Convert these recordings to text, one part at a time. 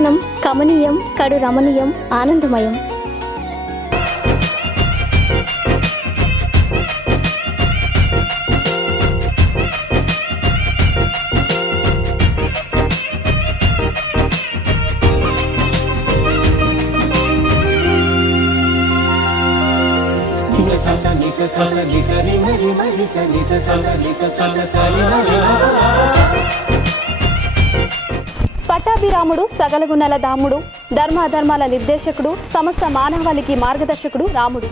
కళ్యాణం కమనీయం కడు రమణీయం ఆనందమయం. పట్టాభిరాముడు సకల గుణాల దాముడు, ధర్మాధర్మాల నిర్దేశకుడు, సమస్త మానవాళికి మార్గదర్శకుడు రాముడు.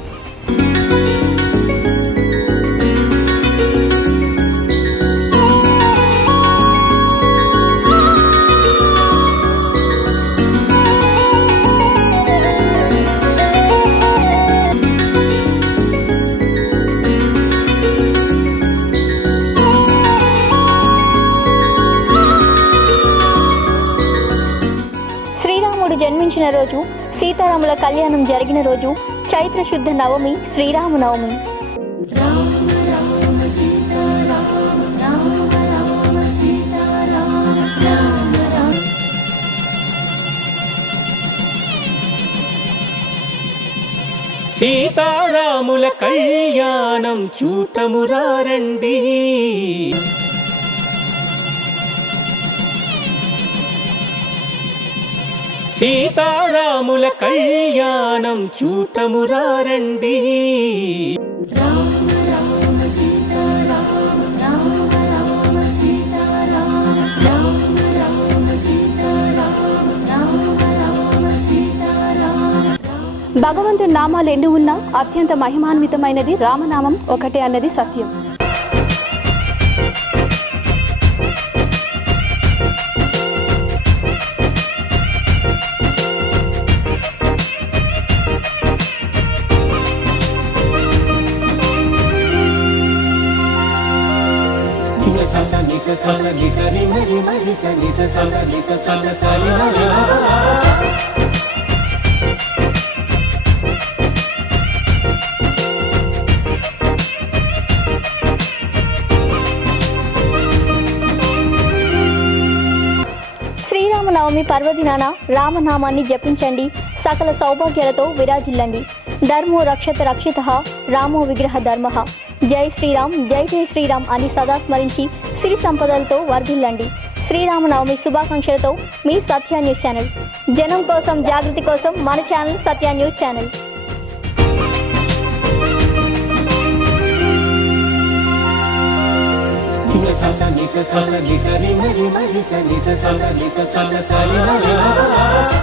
జన్మించిన రోజు, సీతారాముల కళ్యాణం జరిగిన రోజు చైత్ర శుద్ధ నవమి శ్రీరామనవమి. సీతారాముల కళ్యాణం చూతమురారండి. సీతారాముల కళ్యాణం చూతమురారండి. భగవంతుని నామాలు ఎన్ని ఉన్నా అత్యంత మహిమాన్వితమైనది రామనామం ఒకటే అన్నది సత్యం. శ్రీరామనవమి పర్వదినాన రామనామాన్ని జపించండి, సకల సౌభాగ్యాలతో విరాజిల్లండి. ధర్మో రక్షత రక్షితః, రామో విగ్రహ ధర్మః. జై శ్రీరామ్, జై జై శ్రీరామ్ అని సదా స్మరించి సిరి సంపదలతో వర్ధిల్లండి. శ్రీరామనవమి శుభాకాంక్షలతో మీ సత్య న్యూస్ ఛానల్. జనం కోసం, జాగృతి కోసం మన ఛానల్ సత్య న్యూస్ ఛానల్. Sa